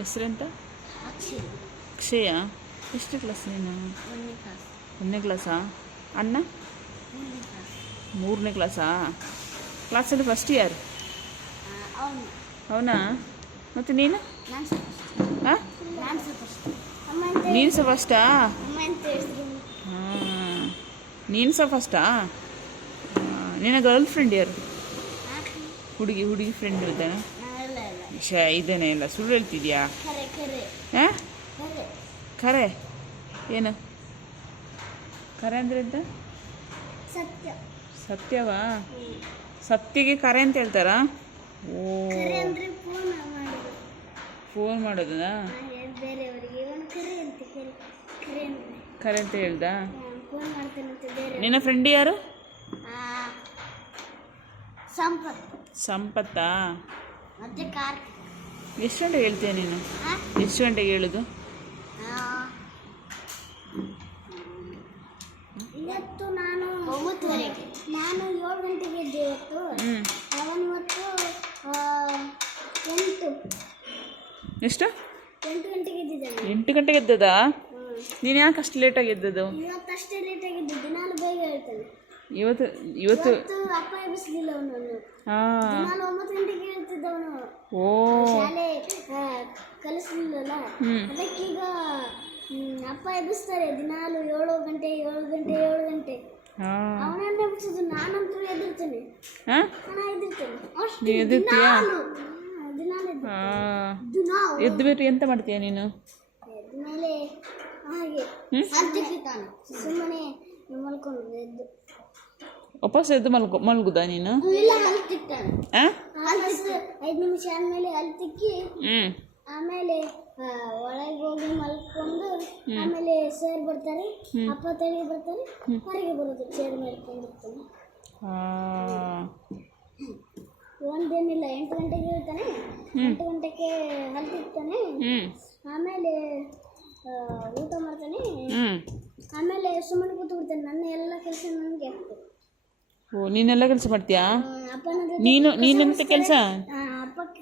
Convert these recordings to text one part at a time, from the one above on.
ಹೆಸರೆಂತ ಅಕ್ಷಯ್. ಎಷ್ಟು ಕ್ಲಾಸ್ ನೀನು? ಒಂದನೇ ಕ್ಲಾಸ್ ಅಣ್ಣ? ಮೂರನೇ ಕ್ಲಾಸಾ ಕ್ಲಾಸಲ್ಲಿ ಫಸ್ಟ್ ಇಯರ್ ಅವನು. ಮತ್ತು ನೀನು? ನಾನು ಸಹ ಫಸ್ಟಾ ಹಾಂ. ನೀನು ಸಹ ಫಸ್ಟಾ ನಿನ್ನ ಗರ್ಲ್ ಫ್ರೆಂಡ್ ಯಾರು ಹುಡುಗಿ ಹುಡುಗಿ ಫ್ರೆಂಡ್ ಇದ್ದಾನೆ ಶ ಇದೇನೆ ಇಲ್ಲ ಸುಳ್ಳು ಹೇಳ್ತಿದ್ಯಾ ಹಾಂ ಖರೆ ಏನು ಖರೆ ಅಂದ್ರೆ ಎಂತ ಸತ್ಯ ಸತ್ಯವಾ ಸತ್ಯಗೆ ಕರೆ ಅಂತ ಹೇಳ್ತಾರಾ ಓ ಫೋನ್ ಮಾಡೋದು ಕರೆ ಅಂತ ಹೇಳ್ದ? ನಿನ್ನ ಫ್ರೆಂಡ್ ಯಾರು? ಸಂಪತ್ ಸಂಪತ್ತಾ ಕಾರ್ ಎಷ್ಟು ಗಂಟೆಗೆ ಹೇಳ್ತೀಯ ನೀನು? ಎಷ್ಟು ಗಂಟೆಗೆ ಹೇಳುದು? ಇವತ್ತು ನಾನು ಒಂಬತ್ತುವರೆಗೆ. ನಾನು ಏಳು ಗಂಟೆಗೆ ಎದ್ದೆ ಇವತ್ತು ಅವನು ಇವತ್ತು ಎಂಟು. ಎಷ್ಟು? ಎಂಟು ಗಂಟೆಗೆ ಎದ್ದಿದ್ದಾನೆ. ಎಂಟು ಗಂಟೆಗೆ ಎದ್ದದಾ. ನೀನು ಯಾಕೆ ಅಷ್ಟು ಲೇಟಾಗಿ ಎದ್ದದು? ಇವತ್ತು ಅಷ್ಟೇ ಲೇಟಾಗಿ ಎದ್ದಿದ್ದು. ನಾನು ಬೇಗ ಹೇಳ್ತೇನೆ. ಇವತ್ತು ಇವತ್ತು ಅಪ್ಪ ಎಬ್ಬಿಸ್ಲಿಲ್ಲ ಅವನು ಹಾಂ. ದಿನಾಲು ಒಂಬತ್ತು ಗಂಟೆಗೆ ಅದಕ್ಕೀಗ ಅಪ್ಪ ಎಬ್ಬಿಸ್ತಾರೆ ದಿನಾಲು ಏಳು ಗಂಟೆ ಏಳು ಗಂಟೆ ಏಳು ಗಂಟೆ. ಅವನನ್ನ ಎಬ್ಬಿಸೋದು ನಾನಂತೂ ಎದುರ್ತೇನೆ ನಾನು ಎದುರ್ತೇನೆ ಅಷ್ಟು ನೀ ಎದುರ್ತೀಯಾ ದಿನಾಲು ದಿನಾಲು ಎದ್ದು ಎದ್ದು ಬಿಟ್ಟು ಎಂತ ಮಾಡ್ತೀಯ ನೀನು? ಎದ್ಮೇಲೆ ಹಾಗೆ ಹ್ಮ್? ಅಂತ್ಯಕ್ಕಿತಾನೆ ಸುಮ್ಮನೆ ಮಲ್ಕೊಂಡು ಎದ್ದು. ವಾಪಸ್ ಎದ್ದು ಮಲ್ಕೊ ಮಲ್ಗುದಾ ನೀನು? ಇಲ್ಲ ಹಲ್ ತಿಕ್ತಾನೆ. ಐದು ನಿಮಿಷ ಆದ್ಮೇಲೆ ಅಲ್ಲಿ ತಿಕ್ಕಿ ಆಮೇಲೆ ಒಳಗೆ ಹೋಗಿ ಮಲ್ಕೊಂಡು ಆಮೇಲೆ ಸರ್ ಬರ್ತಾರೆ ಅಪ್ಪ ತಳಿ ಬರ್ತಾರೆ ಹೊರಗೆ ಬರೋದು ಚೇರ್ ಮೇಲೆ ಕುಂದಿರ್ತಾನೆ ಒಂದೇನಿಲ್ಲ ಎಂಟು ಗಂಟೆಗೆ ಹೇಳ್ತಾನೆ ಎಂಟು ಗಂಟೆಗೆ ಹಲ್ತಿರ್ತಾನೆ ಆಮೇಲೆ ಊಟ ಮಾಡ್ತಾನೆ. ಆಮೇಲೆ ಸುಮ್ಮನೆ ಕೂತು ಬಿಡ್ತಾನೆ ನನ್ನ ಎಲ್ಲ ಕೆಲಸ ನನಗೆ ಆಗ್ತದೆ. ಓ ನೀನೆಲ್ಲ ಕೆಲಸ ಮಾಡ್ತೀಯಾ? ನೀನು ನೀನಂತ ಕೆಲಸ?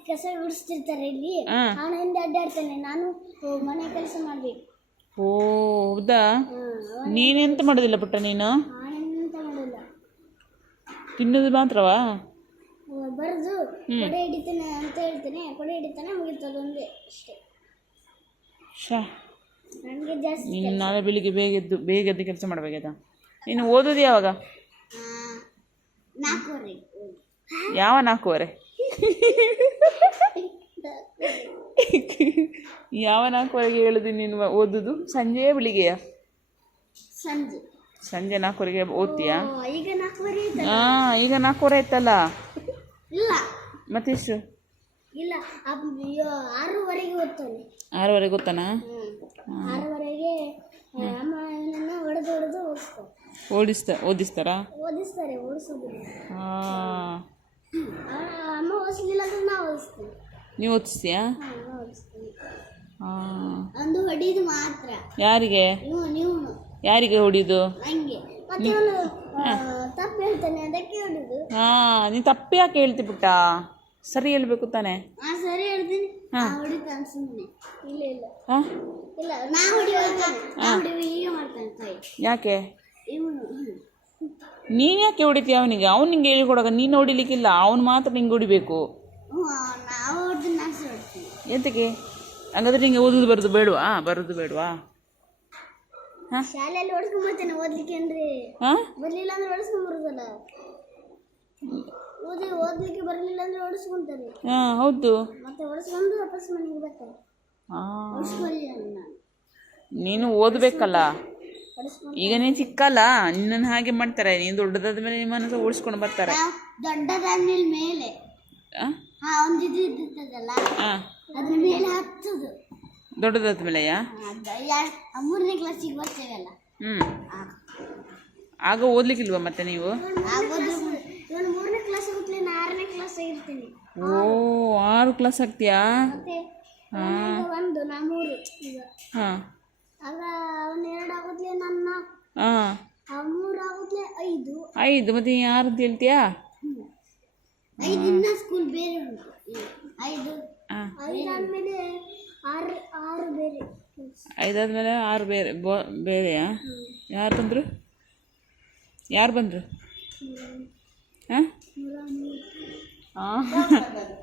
ಕಸ ಗುಡಿಸ್ತಿರ್ತಾರೆ ಇಲ್ಲಿ. ಹಾಂ. ಅವನ ಹಿಂದೆ ಅಡ್ಡಾಡ್ತಾನೆ. ನಾನು ಓ, ಮನೆ ಕೆಲಸ ಮಾಡ್ಬೇಕು. ಓ ಹೌದಾ? ನೀನೆಂತ ಮಾಡೋದಿಲ್ಲ ಪುಟ್ಟ ನೀನು? ಮಾಡಿಲ್ಲ ತಿನ್ನೋದು ಮಾತ್ರವಾ? ಬರೆದು ಕೊಡೆ ಹಿಡಿತಾನೆ ಅಂತ ಹೇಳ್ತೇನೆ. ಕೊಡೆ ಹಿಡಿತಾನೆ ಮುಗಿತದೆ ಒಂದೇ ಅಷ್ಟೇ. ಶಾ ನನಗೆ ಜಾಸ್ತಿ ನೀನು ನಾಳೆ ಬೆಳಿಗ್ಗೆ ಬೇಗ ಎದ್ದು ಬೇಗ ಎದ್ದು ಕೆಲಸ ಮಾಡಬೇಕಾಯ್ತಾ? ನೀನು ಓದೋದು ಯಾವಾಗ? ನಾಲ್ಕೂವರೆ. ಯಾವ ನಾಲ್ಕೂವರೆ? ಯಾವ ನಾಲ್ಕುವರೆಗೆ ಹೇಳುದು ನೀನು ಓದುದು? ಸಂಜೆಯೇ ಬೆಳಿಗ್ಗೆಯ? ಸಂಜೆ. ಸಂಜೆ ನಾಲ್ಕುವರೆಗೆ ಓದ್ತೀಯಾ? ಈಗ ನಾಲ್ಕುವರೆ ಹಾಂ ಈಗ ನಾಲ್ಕುವರೆ ಆಯ್ತಲ್ಲ? ಇಲ್ಲ. ಮತ್ತೆಷ್ಟು? ಇಲ್ಲ ಆರೂವರೆಗೆ ಓದ್ತಾನೆ. ಆರೂವರೆಗೆ ಓದ್ತಾನ. ಆರೂವರೆಗೆ ಅಮ್ಮ ಹೊಡೆದು ಹೊಡೆದು ಓದಿಸ್ತಾರೆ ಓಡಿಸ್ತಾ ಓದಿಸ್ತಾರಾ? ಓದಿಸ್ತಾರೆ ಓಡಿಸೋದು ಹಾಂ. ನೀವು ಓದಿಸ್ತೀಯಾ? ಹಾಂ ಹಾಂ. ಒಂದು ಹೊಡಿದು ಮಾತ್ರ. ಯಾರಿಗೆ? ನೀವು ನೀವು ಯಾರಿಗೆ ಹೊಡಿಯೋದು ಹಂಗೆ ಮತ್ತೆ ಇವನು ತಪ್ಪು ಹೇಳ್ತಾನೆ ಅದಕ್ಕೆ ಹೊಡಿದು. ಹಾಂ ನೀನು ತಪ್ಪು ಯಾಕೆ ಹೇಳ್ತಿ ಪುಟ್ಟ ಸರಿ ಹೇಳ್ಬೇಕು ತಾನೆ. ಹಾ ಸರಿ ಹೇಳ್ತೀನಿ. ನಾ ಹೊಡಿತಾನೆ ಸುಮ್ಮನೆ ಇಲ್ಲ ಇಲ್ಲ. ಹಾಂ? ಇಲ್ಲ ನಾ ಹೊಡಿಯುವಾಗ ನಾ ಹೊಡಿಯುವ ಹೀಗೆ ಮಾಡ್ತಾನೆ ಕೈ ಯಾಕೆ? ಇವನು ನೀನು ಯಾಕೆ ಹೊಡಿತೀಯ ಅವನಿಗೆ? ಅವ್ನು ನಿಂಗೆ ಹೇಳಿಕೊಡಾಗ ನೀನು ಹೊಡಿಲಿಕ್ಕಿಲ್ಲ. ಅವ್ನು ಮಾತ್ರ ನಿಂಗೆ ಹೊಡಿಬೇಕು. ನಾವು ಎಂತಕ್ಕೆ? ಹಂಗಾದ್ರೆ ನಿಂಗೆ ಓದೋದು ಬರೋದು ಬೇಡವಾ? ಬರೋದು ಬೇಡವಾ? ಶಾಲೆಯಲ್ಲಿ ಹೊಡ್ಸ್ಕೊಂಬರ್ತೇನೆ ಓದ್ಲಿಕ್ಕೆ ಅಂದ್ರೆ. ಹಾಂ? ಬರ್ಲಿಲ್ಲ ಅಂದ್ರೆ ಹೊಡಿಸ್ಕೊಂಬರುದಲ್ಲ ಓದಿ ಓದ್ಲಿಕ್ಕೆ ಬರಲಿಲ್ಲ ಅಂದ್ರೆ ಹೊಡಿಸ್ಕೊಂತಾರೆ ಹಾಂ ಹೌದು. ಮತ್ತೆ ವಾಪಸ್ ಮನೆಗೆ ಬರ್ತಾರೆ. ನಾನು. ನೀನು ಓದಬೇಕಲ್ಲ? ಈಗ ನೀನು ಚಿಕ್ಕಲ್ಲ ನಿನ್ನನ್ನು ಹಾಗೆ ಮಾಡ್ತಾರೆ. ನೀನು ದೊಡ್ಡದಾದ ಮೇಲೆ ನಿಮ್ಮನ್ನು ಸಹ ಓಡಿಸ್ಕೊಂಡು ಬರ್ತಾರೆ. ದೊಡ್ಡದಾದ್ಮೇಲೆ ಮೇಲೆ. ದೊಡ್ಡದಾದ ಮೇಲೆಯಾ ಮೂರನೇ ಕ್ಲಾಸಿಗೆ ಬರ್ತೇವಲ್ಲ? ಹ್ಞೂ ಆಗ. ಓದ್ಲಿಕ್ಕಿಲ್ವ ಮತ್ತೆ ನೀವು? ಮೂರನೇ ಕ್ಲಾಸ್ ಆರನೇ ಕ್ಲಾಸ್ ಇರ್ತೀನಿ. ಓ ಆರು ಕ್ಲಾಸ್ ಆಗ್ತೀಯಾ? ಅವನೀಗ ಒಂದು ನಾ ಮೂರು ಹಾಂ. ಆಗ ಅವನು ಎರಡು ಆಗುತ್ತಲೇ ನನ್ನ. ಹಾಂ. ಆ ಮೂರು ಆಗುತ್ತಲೇ ಐದು. ಐದು ಮತ್ತೆ ಯಾರದ್ದು ಹೇಳ್ತೀಯಾ? ಐದು ಇನ್ನ ಸ್ಕೂಲ್ ಬೇರೆ ಉಂಟು. ಐದು ಹಾಂ ಐದಾದ್ಮೇಲೆ ಆರು ಆರು ಬೇರೆ ಐದಾದ್ಮೇಲೆ ಆರು ಬೇರೆ ಬೋ ಬೇರೆಯಾ? ಯಾರು ಬಂದರು? ಯಾರು ಬಂದರು? ಹಾಂ